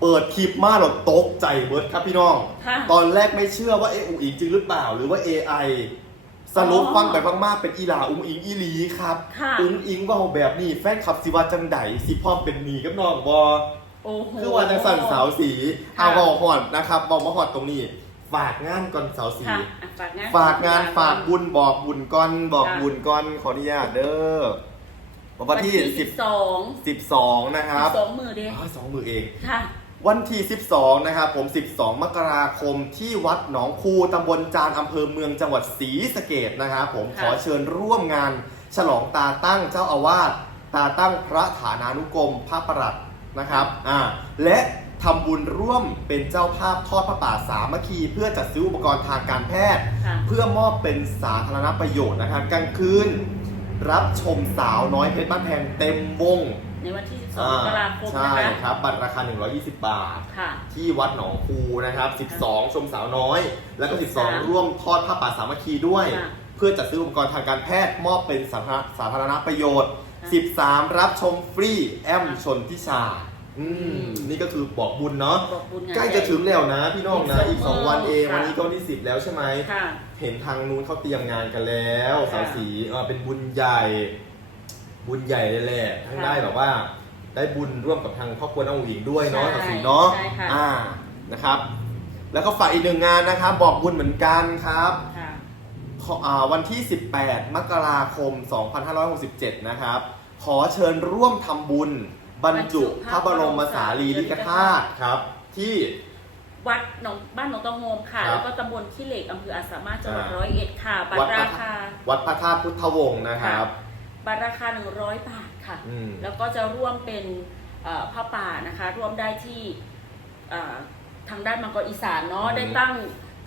เปิดคลิปมาเราตกใจเบิร์ดครับพี่น้อง ค่ะตอนแรกไม่เชื่อว่าเอ๊ะอุ๋งอิงจริงหรือเปล่า หรือว่า AI สรุปฟังไปมากๆเป็นอีหลาอุ๋งอิงอีหลีครับค่ะ อุ๋งอิงเว่าแบบนี้แฟนคลับสิว่าจังไดสิพร้อมเป็นหมีกับน้องบอ โอ้โห คือว่าจังสั่นสาวสีค่ะ เอาบอกหอดนะครับบอกมาหอดตรงนี้ ฝากงานก่อนสาวสี ค่ะอะฝากงานฝากงานฝากบุญบอกบุญก้อนบอกค่ะบุญก้อนขออนุญาตเด้อวันที่สิบสอง10 12 นะครับสองมือเด้อ๋อสองมือเอง ค่ะ วันที่ 12 นะครับผม 12 มกราคมที่วัดหนองคูตำบลจานอำเภอเมืองจังหวัดศรีสะเกดนะครับผมค่ะขอเชิญร่วมงาน ฉลองตาตั้งเจ้าอาวาสตาตั้งพระฐานานุกรมพระประหลัดนะครับอ่าและทำบุญร่วมเป็นเจ้าภาพทอดพระป่าสามัคคี เพื่อจัดซื้ออุปกรณ์ทางการแพทย์ ค่ะ เพื่อมอบเป็นสาธารณประโยชน์นะครับกลางคืน รับชมสาวน้อยเพชรบ้านแพงเต็มวง ในวันที่ 12มกราคมใช่นะคะครับบัตรราคา 120 บาท ค่ะ ที่วัดหนองคูนะครับ 12 ชมสาวน้อย แล้วก็ 12 ร่วมทอดผ้าป่าสามัคคีด้วย ค่ะ เพื่อจัดซื้ออุปกรณ์ทางการแพทย์มอบเป็นสาธารณสาธารณประโยชน์ค่ะ13 รับชมฟรีแอมค่ะชนทิชาอืมอืมนี่ก็คือบอกบุญเนาะ บอกบุญงาน ใกล้จะถึงแล้วนะพี่น้องนะ อีอีกกสอง2วันเองค่ะ วันนี้ก็วันที่ 10 แล้วใช่ไหม ค่ะ เห็นทางนู้นเขาเตรียมงานกันแล้วค่ะสาวสีเออเป็นบุญใหญ่ บุญใหญ่เลยแหละทั้งค่ะได้แบบว่า ได้บุญร่วมกับทางครอบครัวน้องหญิงด้วยเนาะใช่สาวสีเนาะใช่ค่ะ อ่านะครับ แล้วก็ฝากอีกหนึ่งงานนะครับ บอกบุญเหมือนกันครับค่ะ ขออ่าวันที่ 18 มกราคม 2567 นะครับ ขอเชิญร่วมทำบุญ บรรจุพระบรมสารีริกธาตุครับ ที่ วัดหนองบ้านหนองตะโงมค่ะ ครับแล้วก็ตำบลขี้เหล็กอำเภออาจสามารถจังหวัดอ่า ร้อยเอ็ดค่ะ บัตวัดรพระราคา วัดพระธาตุพุทธวงศ์นะครับ บัตรราคา 100 บาท ค่ะ อืม แล้วก็จะร่วมเป็นเอ่อผ้าป่านะคะ ร่วมได้ที่เอ่อทางด้านมังกรอีสานเนาะอืมได้ตั้ง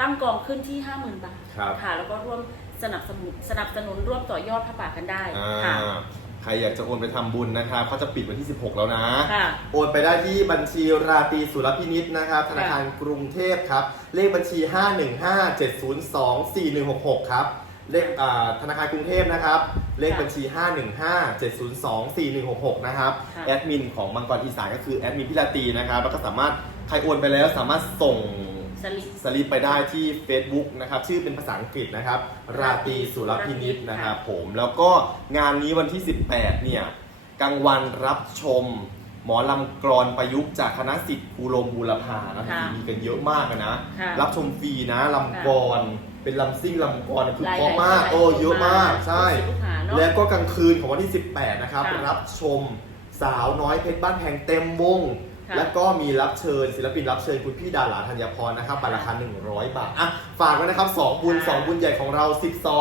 ตั้งกองขึ้นที่ 50,000 บาทครับ ค่ะ แล้วก็ร่วมสนับสนุนสนับสนุนร่วมต่อยอดผ้าป่ากันได้อ่ค่ะาใครอยากจะโอนไปทำบุญนะครับเขาจะปิดวันที่ 16 แล้วนะ ค่ะ โอนไปได้ที่บัญชีราตรีสุรพินิษนะครับธนาคารกรุงเทพครับ เลขบัญชี 515-702-4166 ครับ เลขอ่าธนาคารกรุงเทพนะครับ เลขบัญชี 515-702-4166 นะครับค่ะแอดมินของมังกรอีสานก็คือแอดมินพิลาตีนะครับแล้วก็สามารถใครโอนไปแล้วสามารถส่งสลิปสลิปไปได้ที่ Facebook นะครับ ชื่อเป็นภาษาอังกฤษนะครับ ราตรีสุรพินิษนะครับผมแล้วก็งานนี้วันที่ 18 เนี่ยกลางวันรับชม หมอลำกรอนประยุกต์จากคณะสิทธิ์ภูโรมบูรพานะค่ะมีกันเยอะมากอะนะค่ะรับชมฟรีนะลำกรอน เป็นลำซิ่งลำกรอนคือหลายเพราะมากหลายโอ้เยอะมากใช่ลูกหาเนอะแล้วก็กลางคืนของวันที่ 18 นะครับค่ะรับชมสาวน้อยเพชรบ้านแพงเต็มวงค่ะแล้วก็มีรับเชิญ ศิลปินรับเชิญคุณพี่ดาราธัญพรนะครับบัตรราคา 100 บาทอะฝากไว้นะครับ 2 บุญค่ะ2บุญใหญ่ของเรา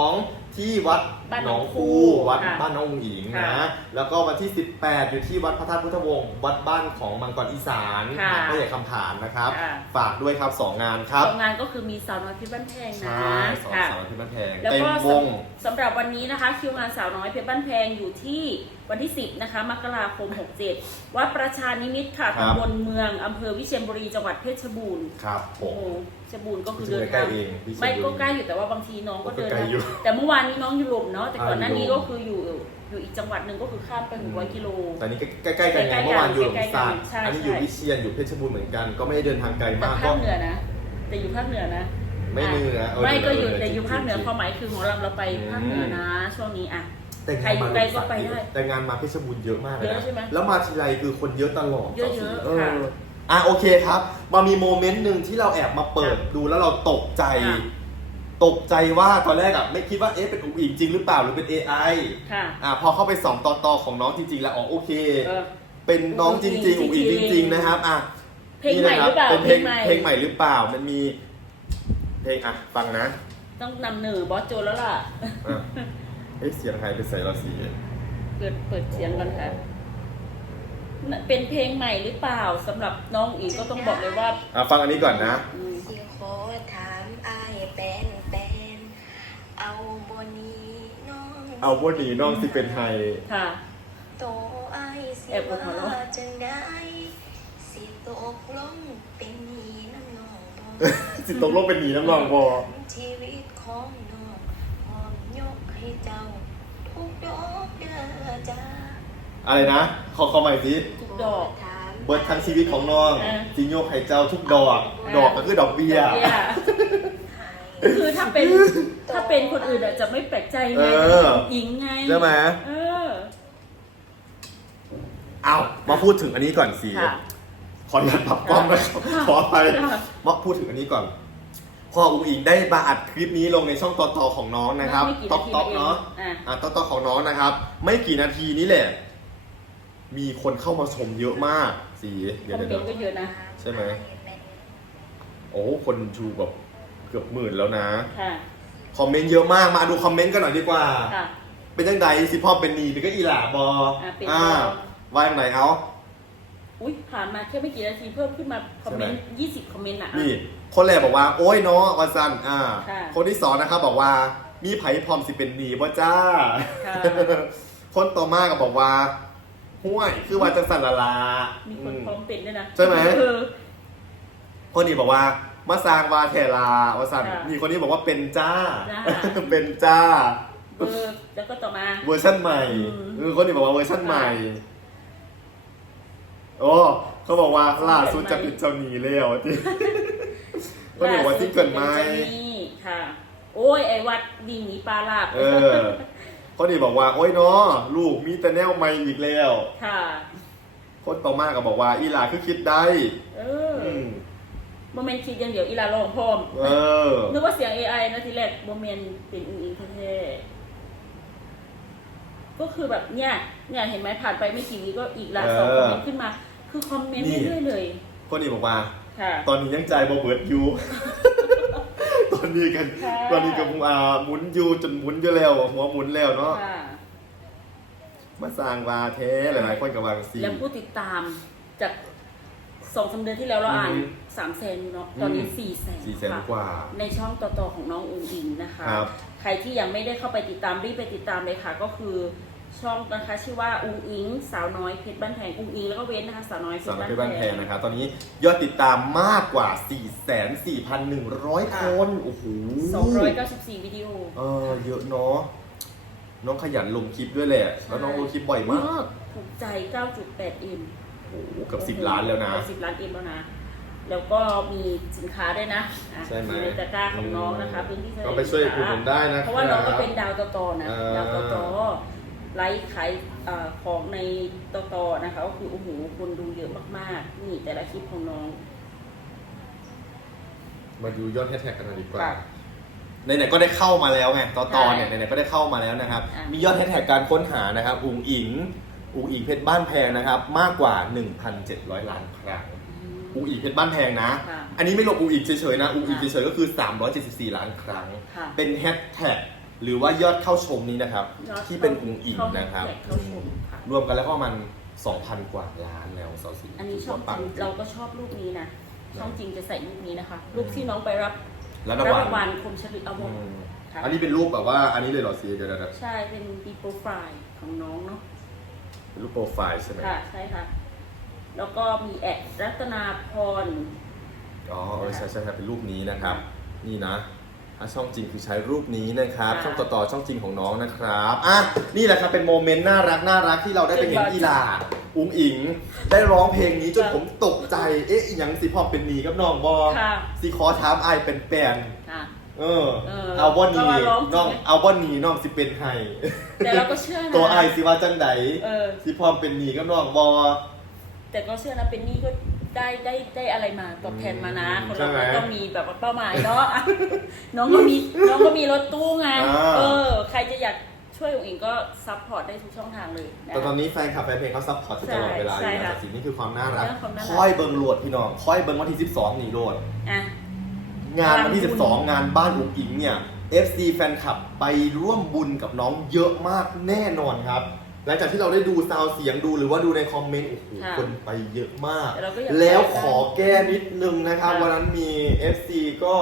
12 ที่วัด บ้านหหนนอองงคูคูวัดค่ะ บ้านน้องหญิงค่ะนะแล้วก็วันที่ 18 อยู่ที่วัดพระธาตุพุทธวงศ์วัดบ้านของมังกรอีสานค่ะพ่อใหญ่คำผานนะครับ ค่ะ ฝากด้วยครับ2งานครับสองงานก็คือมีสาวน้อยเพชรบ้านแพงใชนะ่สองค่ะ สาวที่มันแพงแล้วเต็มก็วงสำหรับวันนี้นะคะคิวงานสาวน้อยเพชรบ้านแพงอยู่ที่วันที่ 10นะคะมกราคม 67 วัดประชานิมิตรค่ะครับ ตำบลเมืองอำเภอวิเชียรบุรีจังหวัดเพชรบูรณ์ครับผโอ้ม โหเพชรบูรณ์ก็คือไม่เดินใช่ใกล้ทางเองวิเชียรบุรีไม่ก็ใกล้อยู่แต่ว่าบางทีน้องก็เดินก็ไกลทางอยู่ แต่เมื่อวานนี้น้องอยู่ลมเนาะแต่ก่อนหน้านี้อ่าอยู่ลมก็คืออยู่อยู่อีกจังหวัดหนึ่งก็คือข้ามไป600กิโลแต่นี่ใกล้ๆกันไงใกล้ๆกันเมื่อวานอยู่หลงใกล้ๆกันซานใช่อันนี้อยู่ใช่วิเชียนอยู่เพชรบูรณ์เหมือนกัน ก็ไม่ได้เดินทางไกลแต่มากภาก็คเหนือนะ แต่อยู่ภาคเหนือนะ ไม่เหนือเออไม่ก็อยู่เหนือแต่อยู่ภาคเหนือจริงๆความหมายคือของเราเราไปภาคเหนือนะ ช่วงนี้อะแต่ใครงานอยู่มาไกลก็ไปได้ แต่งานมาเพชรบูรณ์เยอะมากเลยเยนะอะใช่ไหมแล้วมาทีไรคือคนเยอะตลอดเยอะๆสาวสีค่ะเอออะโอเคครับมามีโมเมนต์หนึ่งที่เราแอบมาเปิดดูแล้วเราตกใจค่ะ ตกใจว่าตอนแรกอะไม่คิดว่าเอ๊ะเป็นอุ๋งอิงจริงหรือเปล่าหรือเป็น AI ค่ะ อะพอเข้าไปส่องตอตอของน้องจริง ๆ แล้วอ๋อโอเค เออ เป็นน้องจริงๆอุ๋อุ๋งงอิอิงงจจริริงงๆๆนะครับอะเพลงใหม่หรือเปล่าเป็นเพลงเพเพลลงงใหใหม่ม่หรือเปล่ามันมี เพลงอะฟังนะต้องนำเหนือบอสโจแล้วล่ะ อะเอ๊ะเสียงใครเป็นใส่เราสีเปิดเปิดเสียงก่อนค่ะเป็นเพลงใหม่หรือเปล่าสำหรับน้องอีกก็ต้องบอกเลยว่าอะฟังอันนี้ก่อนนะ อืมสิขอถาม อายเป็นเป็นเอาบนี้น้องเอาพวกนี้น้องสิเป็นไทยค่ะโตอายสิแอบอุ่นหัวเราะว่าจังได้สิตกลงเป็นหนีน้ำนองบ่สิตกลงเป็นหนีน้ำรองบอชีวิตของน้องพร้อมยกให้เจ้าทุกดอกเด้อจ้าอะไรนะขอขอใหม่สิทุกดอกถามเบิร์ดทั้งชีวิตของน้องเออจิโยกไข่เจ้าทุกดอกเออดอกก็คือดอกเบี้ยเนี่ย คือถ้าเป็นถ้าเป็นคนอื่นอะจะไม่แปลกใจไงเออแต่เป็นอิงไงใช่ไหมเออ เอามาพูดถึงอันนี้ก่อนสิ ค่ะ ขออนุญาตปรับกล้องนะครับค่ะขอไปค่ะ มาพูดถึงอันนี้ก่อน พออุ้งอิงได้มาอัดคลิปนี้ลงในช่องต่อๆของน้องนะครับไม่กี่ต๊นาอกทีต๊อกเองเนาะอะอะต่อๆของน้องนะครับ ไม่กี่นาทีนี้แหละ มีคนเข้ามาชมเยอะมากสีคเดี๋ยอวมเดี๋ยวเมนต์ก็เยอะนะ ใช่ไหม โอ้ คนชูแบบ เกือบหมื่นแล้วนะ ค่ะ คอมเมนต์เยอะมาก มาดูคอมเมนต์กันหน่อยดีกว่า ค่ะ เป็นยังไงสิพ่อเป็นนีเป็นก็อีหลาบออะเป็นอ่าบอว่าอย่างไรเอา อุ้ยผ่านมาแค่ไม่กี่นาทีเพิ่มขึ้นมาคอมเมนต์ใช่ไหมยี่สิบคอมเมนต์อะ นี่ คนแรกบอกว่า โอ้ยเนาะวันซันอ่า ค่ะคนที่สองนะครับบอกว่า มีไผ่พร้อมสิเป็นหนีบ่จ้า ค่ะคนต่อมาก็บอกว่าห่วยคือว่าจะสันละลามี คนพร้อมเป็นด้วยนะใช่ไหม เออ คนนี้บอกว่า มาสร้างวาเทลาวาสันค่ะมีคนนี้บอกว่าเป็นจ้า จ้า เป็นจ้า เบอร์แล้วก็ต่อมา เวอร์ชันใหม่อืมเออคนนี้บอกว่าเวอร์ชันใหม่ โอ้เขาบอกว่าล่าสุดจะปิดเจ้าหนีแล้วที่คนนี้บอกว่าที่เกิดไหม ล่าสุดเป็นเจนนี่ค่ะ โอ้ยไอ้วัดวิ่งหนีปลาลาบเออคนนี้บอกว่า โอ้ยเนาะลูกมีแต่แนวใหม่อีกแล้ว ค่ะ คนต่อมาก็บอกว่า อีหลาคือคิดได้ เออ อืมโมเมนต์คิดอย่างเดียวอีลาลองพร้อมเออ นึกว่าเสียง AI นะทีแรกโมเมนต์เป็นอิงอิงแท้ๆก็คือแบบเนี่ยเนี่ยเห็นไหมผ่านไปไม่กี่วิก็อีกละสองเอคออมเมนต์ขึ้นมา คือคอมเมนต์นี่ เรื่อยๆเลย คนนี้บอกว่า ค่ะ ตอนนี้ยังใจบ่เบิดอยู่ ตอนนี้กัน ค่ะ ตอนนี้กับอ่าหมุนอยู่จนหมุนอยู่แล้วหัวหมุนแล้วเนาะ ค่ะมาสร้างวาเทหลายๆคนกับวางซี แล้วผู้ติดตามจาก สองสามเดือนที่แล้วเราอ่านอืมสามแสนเนาะตอนนี้อืม สี่แสนสี่แสนกว่า ในช่องต่อๆของน้องอุงอิงนะคะ ครับ ใครที่ยังไม่ได้เข้าไปติดตามรีบไปติดตามเลยค่ะ ก็คือช่องนะคะชื่อว่าอุงอิง สาวน้อยเพชรบ้านแพงอุงอิงแล้วก็เว้นนะคะสาวน้อยเพชสำรหรับบ้านที่บ้านแพแพงง นะครับ ตอนนี้ยอดติดตามมากกว่า 4 4 1 0 0 ค่ะ คน โอ้โห294วิดีโอ เออเยอะเนาะ น้องขยันลงคลิปด้วยแหละ แล้วน้องลงคลิปบ่อยมาก ถูกใจ 9.8 m โอ้โหเกับ10ล้านแล้วนะ สิบล้าน m แล้วนะ แล้วก็มีสินค้าด้วยนะอะใช่ไหมอยู่ในตะกร้าของน้องนะคะพื้นที่แสดงก็ไปช่วยอุดหนุนได้นะเพราะว่าน้องก็เป็นดาวต่อๆนะเออดาวต่อๆไลฟ์ขายเอ่อของในต่อๆนะคะก็คือโอ้โหคนดูเยอะมากๆ นี่แต่ละคลิปของน้อง มาดูยอดแฮชแท็กกันหน่อยดีกว่าค่ะไหนๆก็ได้เข้ามาแล้วไงต่อตอนเนี่ยใช่ไหนๆก็ได้เข้ามาแล้วนะครับ อะ มียอดแฮชแท็กการค้นหานะครับอุ๋งอิง อุ๋งอิงเพชรบ้านแพงนะครับ มากกว่า 1,700 ล้านครั้งอุ๋งอิงเพชรบ้านแพงนะ ค่ะอันนี้ไม่รวมอุ๋งอิงเฉยๆนะอุ๋งอิงค่ะเฉยๆก็คือ 374 ล้านครั้ง ค่ะ เป็นแฮชแท็กหรือว่ายอดเข้าชมนี้นะครับยอดที่เป็นอุ๋งอิงนะครับ เข้าชมค่ะ รวมกันแล้วก็ประมัน 2,000 กว่าล้านแล้วสาวสีอันนี้ช่องจปังริงเราก็ชอบรูปนี้นะ ช่องจริงจะใส่รูปนี้นะคะ รูปที่น้องไปรับแล้วรัระบหว่างรางวัลคมชลิตอวอือร์มค่ะอันนี้เป็นรูปแบบว่าอันนี้เลยเหรอสีเดี๋ยวๆใช่เป็นดีโปรไฟล์ของน้องเนาะๆเป็น รูปโปรไฟล์ใช่ไหมค่ะใช่ค่ะ แล้วก็มีแอดรัตนาพร อ๋อเออใช่ใช่ครับเป็นรูปนี้นะครับ นี่นะถ้าช่องจริงคือใช้รูปนี้นะครับ ค่ะช่องต่อต่อช่องจริงของน้องนะครับอะนี่แหละครับเป็นโมเมนต์น่ารักน่ารักที่เราได้ไปเห็นจริงอีหลาอุ้งอิง ได้ร้องเพลงนี้จนค่ะผมตกใจเอ๊ะอีหยังสิพอเป็นหนีกับน้องบอค่ะ สิขอถามไอายเป็นแปลนค่ะ เออ เออเอาบ่หนีก็ว่าร้องจริงน้องไหมเอาบ่หนีน้องสิเป็นไห้แต่เราก็เชื่อนะ ตัวไอายสิว่าจังไดเออ สิพอเป็นหนีกับน้องบอแต่ก็เชื่อนะเป็นนี่ก็ได้ได้ได้อะไรมาตอบแทนมานะอืมคนใช่เราไหมก็ต้องมีแบบว่าเป้าหมายเนาะอะน้องก็มีน้องก็มีรถตู้ไงอ่า เออ ใครจะอยากช่วยอุ๋งอิงก็ซัพพอร์ตได้ทุกช่องทางเลยนะ แต่ตอนนี้แฟนคลับแฟนเพลงเขาซัพพอร์ตตลอดเวลาอใช่ยู่นะค่ะสิ่งนี้คือความน่ารักเรื่องความน่ารัก ค่อยเบิงโหลดพี่น้องค่อยเบิงวันที่ 12 นี่โหลด อะ งานวันที่งานบุญ12 งานบ้านอุ๋งอิงเนี่ย FC แฟนคลับไปร่วมบุญกับน้องเยอะมากแน่นอนครับ หลังจากที่เราได้ดูซาวเสียงดูหรือว่าดูในคอมเมนต์โอ้โหค่ะคนไปเยอะมาก แต่เราก็อยากแล้วไปขอแก้นิดนึงนะครับ ค่ะ วันนั้นมี FC ก็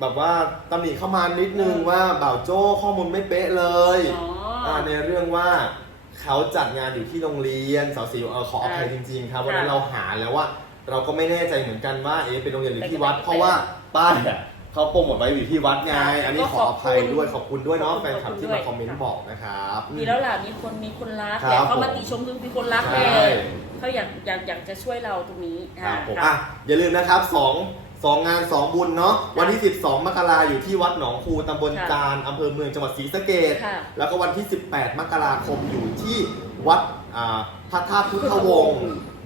แบบว่าตำหนิเข้ามานิดนึงว่าบ่าวโจ้ข้อมูลไม่เป๊ะเลย อ๋ออ อ่าในเรื่องว่าเขาจัดงานอยู่ที่โรงเรียนสาวสิวเออขออภัยจริง ๆ ครับวันนั้นค่ะเราหาแล้วว่า เราก็ไม่แน่ใจเหมือนกันว่าเอ๊ะเป็นโรงเรียนหรือที่วัด แต่ก็เพราะว่า ป้ายอะเขาโปรโมทไว้อยู่ที่วัดไงค่ะอันนี้ก็ขออภัยด้วยขขออบบคุคุณณด้วยเนาะขอบแฟคุณนคลับที่ด้วยมาคอมเมนต์ค่ะบอกนะครับดีแล้วล่ะมีคนมีคนรักครับแต่เขามาผมติชมคือมีคนรักใช่แกเขาอยากอยากอยากจะช่วยเราตรงนี้ครัอ่าบผมค่ะอะอย่าลืมนะครับสองสองงานสองบุญเนาะวันที่ 12 มกราอยู่ที่วัดหนองคูตำบลค่ะการอำเภอเมืองจังหวัดศรีสะเกษค่ะ แล้วก็วันที่ 18 มกราคมอยู่ที่วัดอ่าพระธาตุพุทธวงศ์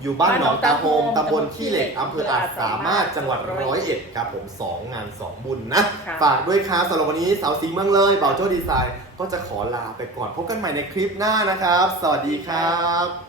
อยู่บ้านหนองตาโฮมตำบลขี้เหล็กอำเภออาจสามารถจังหวัดร้อยเอ็ดครับผมสองงานสองบุญนะ ค่ะฝากด้วยครับสำหรับวันนี้สาวสิงห์เมืองเลยเบาโจ้ดีไซน์ก็จะขอลาไปก่อนพบกันใหม่ในคลิปหน้านะครับ สวัสดีครับ